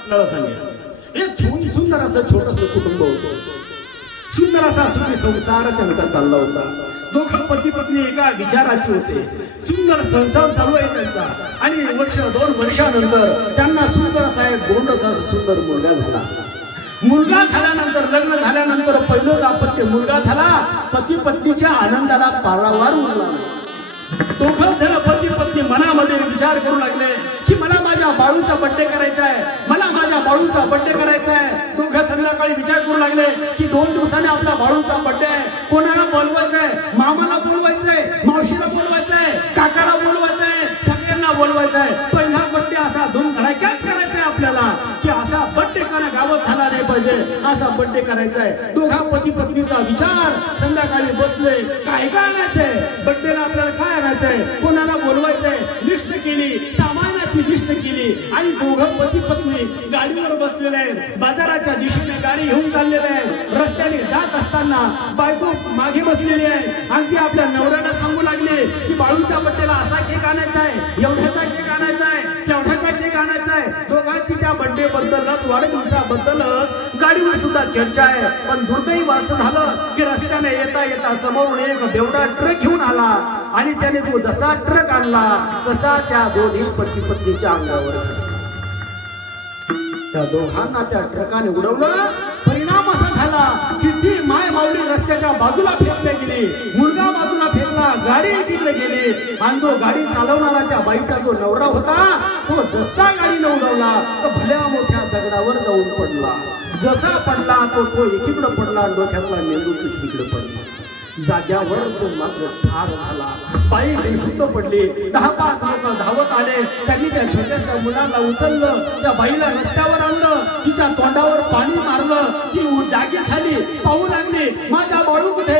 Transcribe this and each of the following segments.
आपल्याला सांगेल एक छोट सुंदर असं छोटस कुटुंब होतं. सुंदर असा सुखी संसार त्यांचा चालला होता. दोघं पती पत्नी एका विचाराची होते. सुंदर संसार चालू आहे त्यांचा. आणि वर्ष दोन वर्षानंतर त्यांना सुंदर असा एक गोंड असा सुंदर मुलगा झाला. मुलगा झाल्यानंतर लग्न झाल्यानंतर पहिलं दाम्पत्य मुलगा झाला. पती पत्नीच्या आनंदाला पारावार उरला. दोघं जण पती पत्नी मनामध्ये विचार करू लागले की मला माझ्या बाळूचा बड्डे करायचा आहे. बाळूंचा बड्डे करायचा आहे. दोघं संध्याकाळी विचार करू लागले की दोन दिवसाने आपला बाळूंचा बड्डे आहे. कोणाला बोलवायचं आहे? मामाला बोलवायचं आहे? मावशीला बोलवायचं आहे? काकाला बोलवायचं आहे? सगळ्यांना बोलवायचं आहे? पहिला बड्डे असा धूम धडाक्यात करायचा आहे आपल्याला की असा बड्डे करा गावात झाला नाही पाहिजे. असा बड्डे करायचा आहे. दोघा पती पत्नीचा विचार संध्याकाळी बसले काय काय आणायचंय बड्डेला आपल्याला काय आणायचंय कोणा दोघं पती पत्नी गाडीवर बसलेले आहेत. बाजाराच्या दिशेने गाडी घेऊन चाललेले आहेत. रस्त्याने जात असताना बायको मागे बसलेली आहे. आणि ती आपल्या नवऱ्याला सांगू लागले की बाळूच्या पट्टेला असा केक आणायचा आहे एवढ्याचा केक आणायचा आहे तेवढ्याचा केक आणायचा आहे. दोघांची त्या बड्डे बद्दलच वाढदिवसाबद्दलच गाडीवर सुद्धा चर्चा आहे. पण दुर्दैव असं झालं की रस्त्याने येता येता समोरून एक बेवडा ट्रक घेऊन आला आणि त्याने तो जसा ट्रक आणला तसा त्या दोन्ही पती पत्नीच्या अंगावर त्या दोघांना त्या ट्रकाने उडवलं. परिणाम असा झाला की ती माय माऊली रस्त्याच्या बाजूला फेकल्या गेली. मुलगा बाजूला फेकला गाडी तिकडे गेली. आणि जो गाडी चालवणारा त्या बाईचा जो नवरा होता तो जसा गाडीने उडवला तर भल्या मोठ्या दगडावर जाऊन पडला. जसा पडला तो तो एकीकडे पडला आणि डोक्यातला मेंदू तिकडे पडला. जाग्यावर तो मात्र ठार झाला. बाई बेशुद्ध पडले. दहा पाच लोक धावत आले. त्यांनी त्या छोट्याशा मुलाला उचललं. त्या बाईला रस्त्यावर आणलं. तिच्या तोंडावर पाणी मारलं. ती जागी झाली. पाहू लागली माझ्या बाळू कुठे?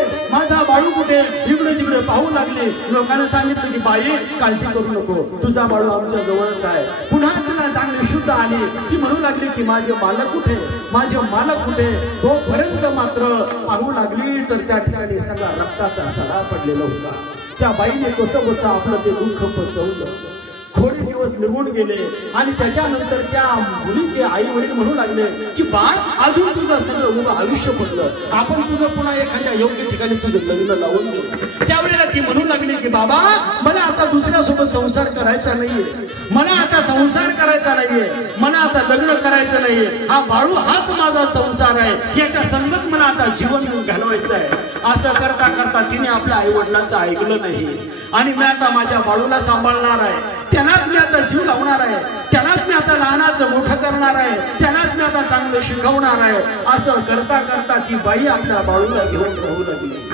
बाळू कुठे? इकडे तिकडे पाहू लागले. लोकांना सांगितलं की बाई काळजी करू नको. तुझा बाळू आमच्या जवळच आहे. पुन्हा तिला चांगली शुद्ध आली. ती म्हणू लागली की माझे मालक कुठे? माझे मालक कुठे? तोपर्यंत मात्र पाहू लागली तर त्या ठिकाणी सगळा रक्ताचा सडा पडलेला होता. त्या बाईने कसं कसं आपलं ते दुःख पचवलं. थोडे दिवस निघून गेले आणि त्याच्यानंतर त्या मुलीचे आई वडील म्हणू लागले की बाळ अजून तुझं सगळं उभं आयुष्य पडलं. आपण तुझं पुन्हा एखाद्या योग्य ठिकाणी तुझं लग्न लावून देऊ. त्यावेळेला ती म्हणू लागली की बाबा मला आता दुसऱ्यासोबत संसार करायचा नाहीये. मला आता संसार करायचा नाहीये. मला आता लग्न करायचं नाहीये. हा बाळू हाच माझा संसार आहे. याच्या संगच मला आता जीवन घालवायचं आहे. असं करता करता तिने आपल्या आई वडिलांचं ऐकलं नाही. आणि मी आता माझ्या बाळूला सांभाळणार आहे. त्यालाच मी आता जीव लावणार आहे. त्यालाच मी आता लहानाचं मोठं करणार आहे. त्यालाच मी आता चांगलं शिकवणार आहे. असं करता करता ती बाई आपल्या बाळूला घेऊन राहू लागली.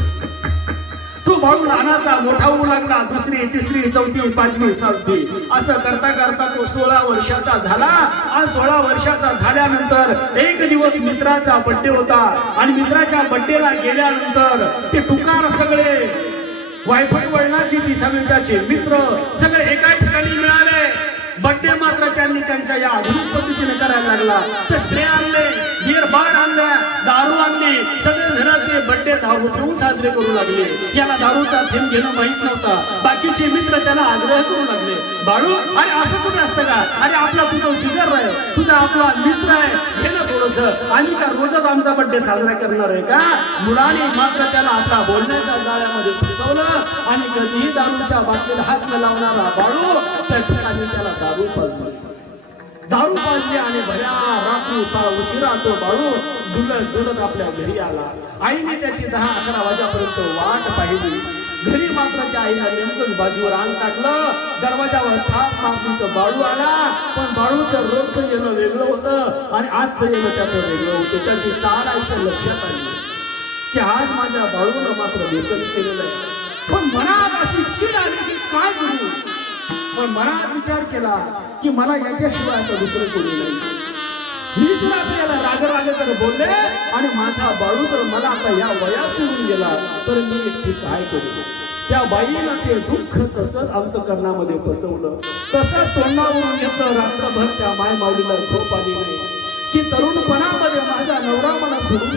तो बाळू लहानाचा मोठा होऊ लागला. दुसरी तिसरी चौथी पाचवी सातवी. असं करता करता तो सोळा वर्षाचा झाला. आणि सोळा वर्षाचा झाल्यानंतर एक दिवस मित्राचा बड्डे होता. आणि मित्राच्या बड्डेला गेल्यानंतर ते टुकार सगळे वायफाय वळणाची ती सगळे मित्र सगळे एका ठिकाणी मिळाले. बड्डे मात्र त्यांनी त्यांच्या या आधुनिक पद्धतीने करायला लागला. तर स्प्रे आणले बिअर बार आणल्या दारू आणली सगळे बड्डे दारू पिऊन साजरे करू लागले. याला दारूचा थेंब घेणं माहीत नव्हता. बाकीचे मित्र त्याला आग्रह करू लागले. बाळू अरे असं कुठे असतं का? अरे आपला तुझा जिगर आहे. तुझा आपला मित्र आहे. हे ना थोडस. आम्ही का रोजच आमचा बड्डे साजरा करणार आहे का? मुलाने मात्र त्याला आपला बोलण्याच्या जाळ्यामध्ये फसवलं आणि कधीही दारूच्या बाटलीला हात न लावणारा बाळू त्या ठिकाणी त्याला दारू पाजली. दारू पाजली आणि भया रात्री पा- उशिरा तो बाळू डुलत डुलत आपल्या घरी आला. आईने त्याची दहा अकरा वाजेपर्यंत वाट पाहिली. घरी मात्र त्या आईला नेमकंच बाजूवर अंग टाकलं. दरवाजावर थाप मारली तर बाळू आला. पण बाळूचं रोजचं येणं वेगळं होतं आणि आजचं येणं त्याचं वेगळं होतं. त्याची चाल आईच्या लक्षात आली की आज माझ्या बाळूनं मात्र व्यसन केलेलं आहे. पण मनात अशी चिड आली की काय करू पण मनात विचार केला की मला याच्याशिवाय आता दुसरं कोणी नाही. मी जर आता याला राग राग तर बोलले आणि माझा बाळू जर मला आता या वयात सोडून गेला तर मी एकटी काय करू? त्या बाईनं ते दुःख तसंच अंतकरणामध्ये पचवलं. तसंच तोंडावरून घेतलं रात्रभर त्या माय माऊलीला झोप आली नाही. की तरुणपणामध्ये माझा नवरा मला सोडून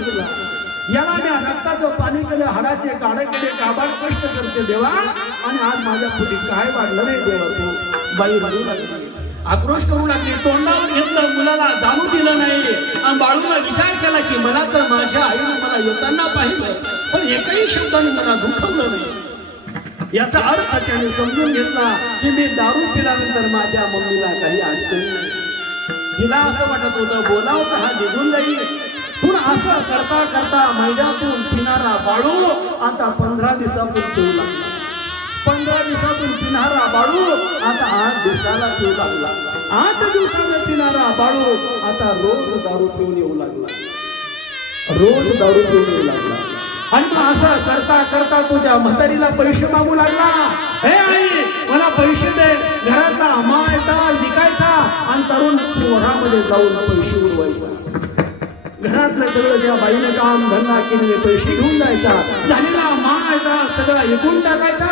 याला मी रक्ताचं पाणी केलं हाडाचे काढे केले काबाड कष्ट करते देवा. आणि आज माझ्या पुढे काय वाढलं नाही देवा तू? बाई म्हणू लागली आक्रोश करू लागली तोंडावर घेतलं मुलाला जाणू दिलं नाही. आणि बाळूला विचार केला की मला तर माझ्या आईने मला येताना पाहिलं पण एकही शब्दाने मला दुखवलं नाही. याचा अर्थ त्याने समजून घेतला की मी दारू पिल्यानंतर माझ्या मम्मीला काही अडचण नाही. तिला असं वाटत होतं बोलावं तर हा निघून जाईल. पण असं करता करता मैदातून पिणारा बाळू आता पंधरा दिवसातून पिऊ लागला. पंधरा दिवसातून पिणारा बाळू आता आठ दिवसाला पिऊ लागला. आठ दिवसाला पिणारा बाळू आता रोज दारू पिऊन येऊ लागला. रोज दारू पिऊन येऊ लागला. आणि मग असं करता करता तुझ्या म्हातारीला पैसे मागू लागला. हे आई मला पैसे दे. घरातला माल टाल विकायचा आणि तरुण पोरामध्ये जाऊन पैसे उडवायचा. घरातलं सगळं त्या बाईनं काम धंदा केलेले पैसे घेऊन जायचा झालेला माल सगळा विकून टाकायचा.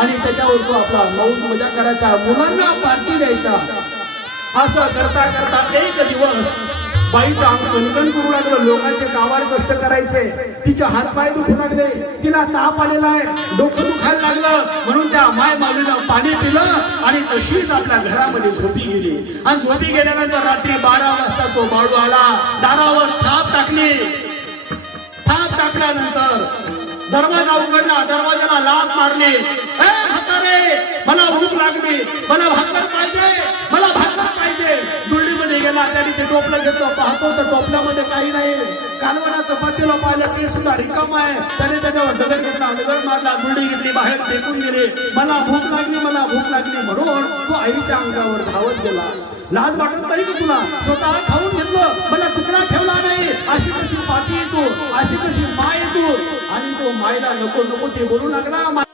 आणि त्याच्यावर तो आपला मौज मजा करायचा मुलांना पार्टी द्यायचा. असं करता करता एक दिवस बाईचं अंग कणकण करू लागलं. लोकांचे गावात कष्ट करायचे. तिचे हात पाय दुखू लागले. तिला ताप आलेला आहे. डोकं दुखायला लागलं. म्हणून त्या माय माऊलीनं पाणी पिलं आणि तशीच आपल्या घरामध्ये झोपी गेली. आणि झोपी गेल्यानंतर रात्री बारा वाजता तो बाळू आला. दारावर थाप टाकली. थाप टाकल्यानंतर दरवाजा उघडला. दरवाजाला लाथ मारली. मला भूक लागली. मला भाकर पाहिजे. मला भाकर पाहिजे. तिकडे गेला त्याने ते टोपलं घेतलं पाहतो तर टोपल्यामध्ये काही नाही. कालवणाचं पातेलं पाहिलं ते सुद्धा रिकाम आहे. त्याने त्याच्यावर दगड घेतला दगड मारला गुंडी घेतली बाहेर फेकून गेले. मला भूक लागली मला भूक लागली म्हणून तो आईच्या अंगावर धावत गेला. लाज वाटत नाही का तुला? स्वतः खाऊन घेतलं मला तुकडा ठेवला नाही. अशी कशी पाठी येतो अशी कशी माय येतो. आणि तो मायला नको नको ते बोलू लागला.